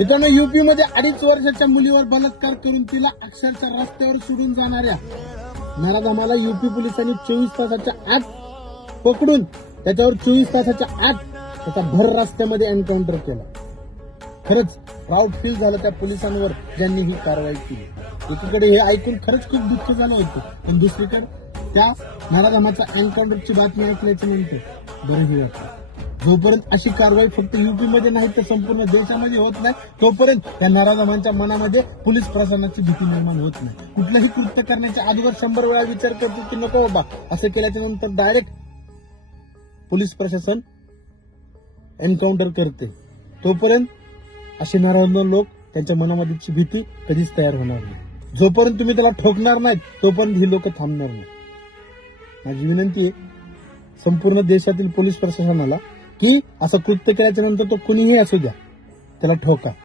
मित्रांनो, युपी मध्ये 2.5 वर्षाच्या मुलीवर बलात्कार करून तिला अक्षरशः रस्त्यावर सोडून जाणाऱ्या नराधमाला युपी पोलिसांनी 24 तासाच्या आत पकडून त्याच्यावर 24 तासाच्या आत त्याचा भर रस्त्यामध्ये एन्काउंटर केला. खरंच प्राऊड फील झालं त्या पोलिसांवर ज्यांनी ही कारवाई केली. एकीकडे हे ऐकून खरंच खूप दुःख झालं होतं, पण दुसरीकडे त्या नराधमाचा एन्काउंटरची बातमी ऐकल्याच्या नंतर बरंही वाटलं. जोपर्यंत अशी कारवाई फक्त युपी मध्ये नाही तर संपूर्ण देशामध्ये होत नाही, तोपर्यंत त्या नराधमांच्या मनामध्ये पोलीस प्रशासनाची भीती निर्माण होत नाही. कुठलंही कृत्य करण्याच्या अगोदर 100 वेळा विचार करतो की नको बाबा, असं केल्याच्या नंतर डायरेक्ट पोलीस प्रशासन एन्काउंटर करते. तोपर्यंत असे नराधम लोक त्यांच्या मनामध्येची भीती कधीच तयार होणार नाही. जोपर्यंत तुम्ही त्याला ठोकणार नाहीत तोपर्यंत ही लोक थांबणार नाही. माझी विनंती आहे संपूर्ण देशातील पोलीस प्रशासनाला की असं कृत्य केल्याच्या नंतर तो कुणीही असू द्या, त्याला ठोका.